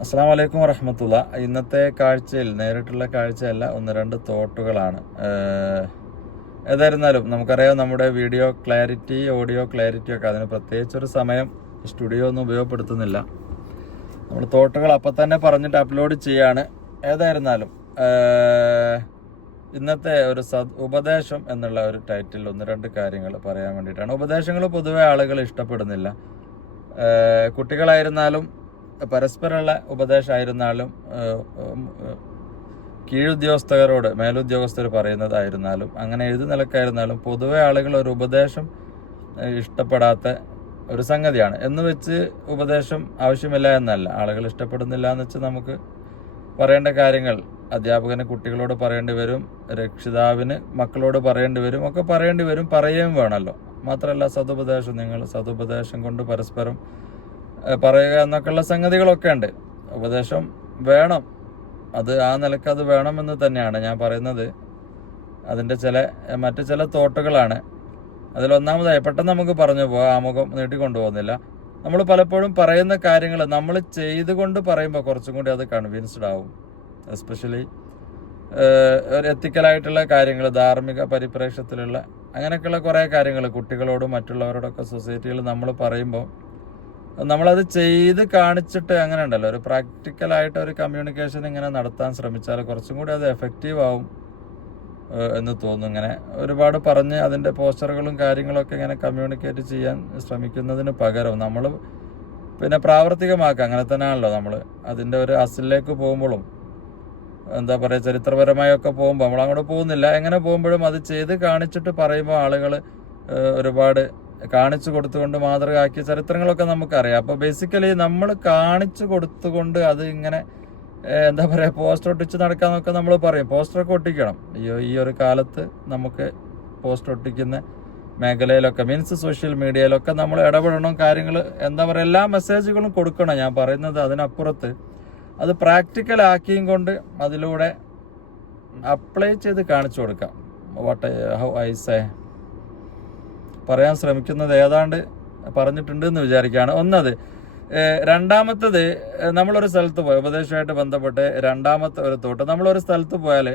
അസ്സലാമു അലൈക്കും വറഹ്മത്തുള്ളാ. ഇന്നത്തെ കാഴ്ചയിൽ നേരിട്ടുള്ള കാഴ്ചയല്ല, ഒന്ന് രണ്ട് തോട്ടുകളാണ്. ഏതായിരുന്നാലും നമുക്കറിയാം, നമ്മുടെ വീഡിയോ ക്ലാരിറ്റി, ഓഡിയോ ക്ലാരിറ്റി ഒക്കെ അതിന് പ്രത്യേകിച്ചൊരു സമയം സ്റ്റുഡിയോ ഒന്നും ഉപയോഗപ്പെടുത്തുന്നില്ല. നമ്മൾ തോട്ടുകൾ അപ്പം തന്നെ പറഞ്ഞിട്ട് അപ്ലോഡ് ചെയ്യാണ്. ഏതായിരുന്നാലും ഇന്നത്തെ ഒരു ഉപദേശം എന്നുള്ള ഒരു ടൈറ്റിൽ ഒന്ന് രണ്ട് കാര്യങ്ങൾ പറയാൻ വേണ്ടിയിട്ടാണ്. ഉപദേശങ്ങൾ പൊതുവെ ആളുകൾ ഇഷ്ടപ്പെടുന്നില്ല. കുട്ടികളായിരുന്നാലും പരസ്പരമുള്ള ഉപദേശമായിരുന്നാലും കീഴുദ്യോഗസ്ഥരോട് മേലുദ്യോഗസ്ഥർ പറയുന്നതായിരുന്നാലും അങ്ങനെ ഏത് നിലക്കായിരുന്നാലും പൊതുവെ ആളുകൾ ഒരു ഉപദേശം ഇഷ്ടപ്പെടാത്ത ഒരു സംഗതിയാണ്. എന്ന് വെച്ച് ഉപദേശം ആവശ്യമില്ല എന്നല്ല, ആളുകൾ ഇഷ്ടപ്പെടുന്നില്ല എന്ന് വെച്ച് നമുക്ക് പറയേണ്ട കാര്യങ്ങൾ അധ്യാപകന് കുട്ടികളോട് പറയേണ്ടി വരും, രക്ഷിതാവിന് മക്കളോട് പറയേണ്ടി വരും, ഒക്കെ പറയേണ്ടി വരും, പറയുകയും വേണമല്ലോ. മാത്രമല്ല സതുപദേശം, നിങ്ങൾ സതുപദേശം കൊണ്ട് പരസ്പരം പറയുക എന്നൊക്കെയുള്ള സംഗതികളൊക്കെ ഉണ്ട്. ഉപദേശം വേണം, അത് ആ നിലക്ക് അത് വേണമെന്ന് തന്നെയാണ് ഞാൻ പറയുന്നത്. അതിൻ്റെ മറ്റു ചില തോട്ടുകളാണ്. അതിലൊന്നാമതായി പെട്ടെന്ന് നമുക്ക് പറഞ്ഞു പോകാം, ആമുഖം നീട്ടിക്കൊണ്ടുപോകുന്നില്ല. നമ്മൾ പലപ്പോഴും പറയുന്ന കാര്യങ്ങൾ നമ്മൾ ചെയ്തുകൊണ്ട് പറയുമ്പോൾ കുറച്ചും കൂടി അത് കൺവിൻസ്ഡ് ആവും. എസ്പെഷ്യലി ഒരു എത്തിക്കലായിട്ടുള്ള കാര്യങ്ങൾ, ധാർമ്മിക പരിപ്രേക്ഷ്യത്തിലുള്ള അങ്ങനെയൊക്കെയുള്ള കുറേ കാര്യങ്ങൾ കുട്ടികളോടും മറ്റുള്ളവരോടൊക്കെ സൊസൈറ്റിയിൽ നമ്മൾ പറയുമ്പോൾ നമ്മളത് ചെയ്ത് കാണിച്ചിട്ട് അങ്ങനെ ഉണ്ടല്ലോ, ഒരു പ്രാക്ടിക്കലായിട്ട് ഒരു കമ്മ്യൂണിക്കേഷൻ ഇങ്ങനെ നടത്താൻ ശ്രമിച്ചാൽ കുറച്ചും കൂടി അത് എഫക്റ്റീവ് ആവും എന്ന് തോന്നുന്നു. ഇങ്ങനെ ഒരുപാട് പറഞ്ഞ് അതിൻ്റെ പോസ്റ്ററുകളും കാര്യങ്ങളൊക്കെ ഇങ്ങനെ കമ്മ്യൂണിക്കേറ്റ് ചെയ്യാൻ ശ്രമിക്കുന്നതിന് പകരം നമ്മൾ പിന്നെ പ്രാവർത്തികമാക്കുക. അങ്ങനെ തന്നെയാണല്ലോ നമ്മൾ അതിൻ്റെ ഒരു അസിലേക്ക് പോകുമ്പോഴും എന്താ പറയുക, ചരിത്രപരമായൊക്കെ പോകുമ്പോൾ നമ്മൾ അങ്ങോട്ട് പോകുന്നില്ല, എങ്ങനെ പോകുമ്പോഴും അത് ചെയ്ത് കാണിച്ചിട്ട് പറയുമ്പോൾ ആളുകൾ ഒരുപാട് കാണിച്ചു കൊടുത്തുകൊണ്ട് മാതൃകയാക്കിയ ചരിത്രങ്ങളൊക്കെ നമുക്കറിയാം. അപ്പോൾ ബേസിക്കലി നമ്മൾ കാണിച്ചു കൊടുത്തുകൊണ്ട് അത് ഇങ്ങനെ എന്താ പറയുക, പോസ്റ്റർ ഒട്ടിച്ച് നടക്കാന്നൊക്കെ നമ്മൾ പറയും. പോസ്റ്ററൊക്കെ ഒട്ടിക്കണം. ഈ ഒരു കാലത്ത് നമുക്ക് പോസ്റ്റർ ഒട്ടിക്കുന്ന മേഖലയിലൊക്കെ മീൻസ് സോഷ്യൽ മീഡിയയിലൊക്കെ നമ്മൾ ഇടപെടണം. കാര്യങ്ങൾ എന്താ പറയുക, എല്ലാ മെസ്സേജുകളും കൊടുക്കണം. ഞാൻ പറയുന്നത് അതിനപ്പുറത്ത് അത് പ്രാക്ടിക്കലാക്കിയും കൊണ്ട് അതിലൂടെ അപ്ലൈ ചെയ്ത് കാണിച്ചു കൊടുക്കാം. ഹൗ ഐ സേ പറയാൻ ശ്രമിക്കുന്നത് ഏതാണ്ട് പറഞ്ഞിട്ടുണ്ട് എന്ന് വിചാരിക്കുകയാണ്. ഒന്നത്. രണ്ടാമത്തത്, നമ്മളൊരു സ്ഥലത്ത് പോയി ഉപദേശമായിട്ട് ബന്ധപ്പെട്ട് രണ്ടാമത്തെ ഒരു തോട്ട്, നമ്മളൊരു സ്ഥലത്ത് പോയാൽ,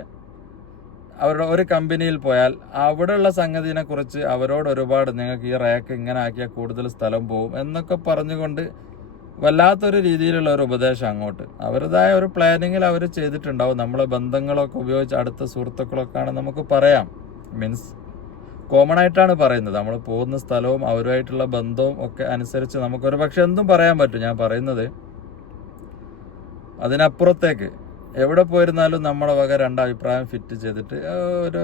അവരുടെ ഒരു കമ്പനിയിൽ പോയാൽ അവിടെയുള്ള സംഗതിനെ കുറിച്ച് അവരോട് ഒരുപാട് നിങ്ങൾക്ക് ഈ റാക്ക് ഇങ്ങനെ ആക്കിയാൽ കൂടുതൽ സ്ഥലം പോവും എന്നൊക്കെ പറഞ്ഞുകൊണ്ട് വല്ലാത്തൊരു രീതിയിലുള്ള ഒരു ഉപദേശം അങ്ങോട്ട് അവരുടേതായ ഒരു പ്ലാനിങ്ങിൽ അവർ ചെയ്തിട്ടുണ്ടാവും. നമ്മളെ ബന്ധങ്ങളൊക്കെ ഉപയോഗിച്ച് അടുത്ത സുഹൃത്തുക്കളൊക്കെയാണ് നമുക്ക് പറയാം, മീൻസ് കോമൺ ആയിട്ടാണ് പറയുന്നത്. നമ്മൾ പോകുന്ന സ്ഥലവും അവരുമായിട്ടുള്ള ബന്ധവും ഒക്കെ അനുസരിച്ച് നമുക്കൊരു പക്ഷെ എന്തും പറയാൻ പറ്റും. ഞാൻ പറയുന്നത് അതിനപ്പുറത്തേക്ക് എവിടെ പോയിരുന്നാലും നമ്മളെ വക രണ്ടഭിപ്രായം ഫിറ്റ് ചെയ്തിട്ട്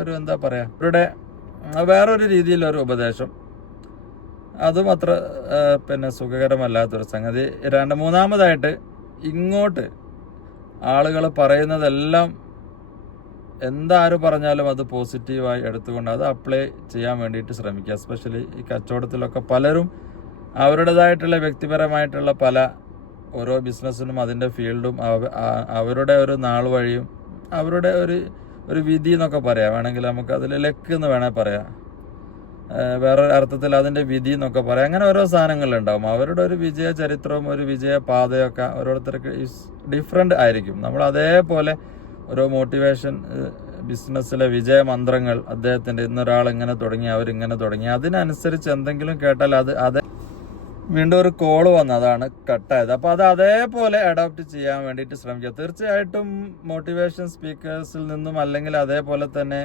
ഒരു എന്താ പറയുക, അവരുടെ വേറൊരു രീതിയിലൊരു ഉപദേശം, അതും അത്ര പിന്നെ സുഖകരമല്ലാത്തൊരു സംഗതി. മൂന്നാമതായിട്ട് ഇങ്ങോട്ട് ആളുകൾ പറയുന്നതെല്ലാം എന്താരും പറഞ്ഞാലും അത് പോസിറ്റീവായി എടുത്തുകൊണ്ട് അത് അപ്ലൈ ചെയ്യാൻ വേണ്ടിയിട്ട് ശ്രമിക്കുക. എസ്പെഷ്യലി ഈ കച്ചവടത്തിലൊക്കെ പലരും അവരുടേതായിട്ടുള്ള വ്യക്തിപരമായിട്ടുള്ള പല ഓരോ ബിസിനസ്സിനും അതിൻ്റെ ഫീൽഡും അവരുടെ ഒരു നാൾ വഴിയും അവരുടെ ഒരു വിധി എന്നൊക്കെ പറയാം. വേണമെങ്കിൽ നമുക്ക് അതിൽ ലക്ക് എന്ന് വേണമെങ്കിൽ പറയാം, വേറൊരു അർത്ഥത്തിൽ അതിൻ്റെ വിധി എന്നൊക്കെ പറയാം. അങ്ങനെ ഓരോ സാധനങ്ങളുണ്ടാവും. അവരുടെ ഒരു വിജയ ചരിത്രവും ഒരു വിജയ പാതയൊക്കെ ഓരോരുത്തർക്ക് ഡിഫറെൻ്റ് ആയിരിക്കും. നമ്മൾ അതേപോലെ ഓരോ മോട്ടിവേഷൻ ബിസിനസ്സിലെ വിജയമന്ത്രങ്ങൾ അദ്ദേഹത്തിൻ്റെ ഇന്നൊരാൾ ഇങ്ങനെ തുടങ്ങി, അവരിങ്ങനെ തുടങ്ങി, അതിനനുസരിച്ച് എന്തെങ്കിലും കേട്ടാൽ അത് വീണ്ടും ഒരു കോള് വന്നു, അതാണ് കട്ടായത്. അപ്പോൾ അത് അതേപോലെ അഡോപ്റ്റ് ചെയ്യാൻ വേണ്ടിയിട്ട് ശ്രമിക്കുക. തീർച്ചയായിട്ടും മോട്ടിവേഷൻ സ്പീക്കേഴ്സിൽ നിന്നും അല്ലെങ്കിൽ അതേപോലെ തന്നെ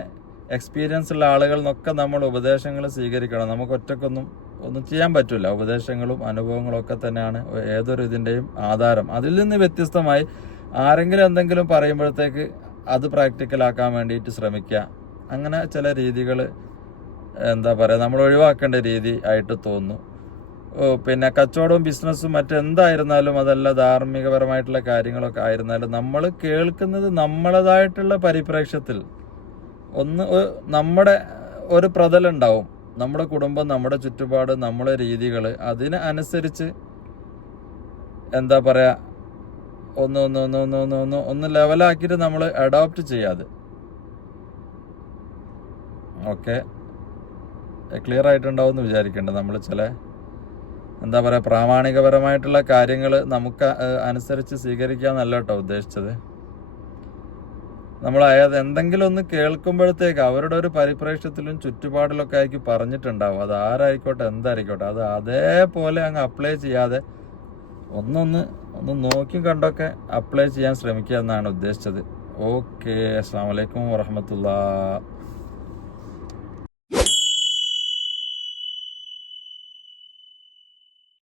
എക്സ്പീരിയൻസ് ഉള്ള ആളുകളിൽ നിന്നൊക്കെ നമ്മൾ ഉപദേശങ്ങൾ സ്വീകരിക്കണം. നമുക്ക് ഒന്നും ചെയ്യാൻ പറ്റില്ല. ഉപദേശങ്ങളും അനുഭവങ്ങളും ഒക്കെ തന്നെയാണ് ഏതൊരു ഇതിൻ്റെയും ആധാരം. അതിൽ നിന്ന് വ്യത്യസ്തമായി ആരെങ്കിലും എന്തെങ്കിലും പറയുമ്പോഴത്തേക്ക് അത് പ്രാക്ടിക്കലാക്കാൻ വേണ്ടിയിട്ട് ശ്രമിക്കുക. അങ്ങനെ ചില രീതികൾ എന്താ പറയുക, നമ്മൾ ഒഴിവാക്കേണ്ട രീതി ആയിട്ട് തോന്നുന്നു. പിന്നെ കച്ചവടവും ബിസിനസ്സും മറ്റെന്തായിരുന്നാലും അതല്ല ധാർമ്മികപരമായിട്ടുള്ള കാര്യങ്ങളൊക്കെ ആയിരുന്നാലും നമ്മൾ കേൾക്കുന്നത് നമ്മളതായിട്ടുള്ള പരിപ്രേക്ഷ്യത്തിൽ നമ്മുടെ ഒരു പ്രതലുണ്ടാവും. നമ്മുടെ കുടുംബം, നമ്മുടെ ചുറ്റുപാട്, നമ്മുടെ രീതികൾ, അതിന് അനുസരിച്ച് എന്താ പറയുക, ഒന്ന് ലെവലാക്കിയിട്ട് നമ്മൾ അഡോപ്റ്റ് ചെയ്യാതെ. ഓക്കെ, ക്ലിയർ ആയിട്ടുണ്ടാവും എന്ന് വിചാരിക്കേണ്ട. നമ്മൾ ചില എന്താ പറയുക, പ്രാമാണികപരമായിട്ടുള്ള കാര്യങ്ങൾ നമുക്ക് അനുസരിച്ച് സ്വീകരിക്കാന്നല്ല കേട്ടോ ഉദ്ദേശിച്ചത്. നമ്മൾ എന്തെങ്കിലും ഒന്ന് കേൾക്കുമ്പോഴത്തേക്ക് അവരുടെ ഒരു പരിപ്രേക്ഷ്യത്തിലും ചുറ്റുപാടിലൊക്കെ ആയിരിക്കും പറഞ്ഞിട്ടുണ്ടാവും. അത് ആരായിക്കോട്ടെ എന്തായിക്കോട്ടെ, അത് അതേപോലെ അങ്ങ് അപ്ലൈ ചെയ്യാതെ ഒന്ന് നോക്കി കണ്ടൊക്കെ അപ്ലൈ ചെയ്യാൻ ശ്രമിക്കുക എന്നാണ് ഉദ്ദേശിച്ചത്. ഓക്കെ, അസ്സലാമു അലൈക്കും വറഹ്മത്തുള്ളാഹി.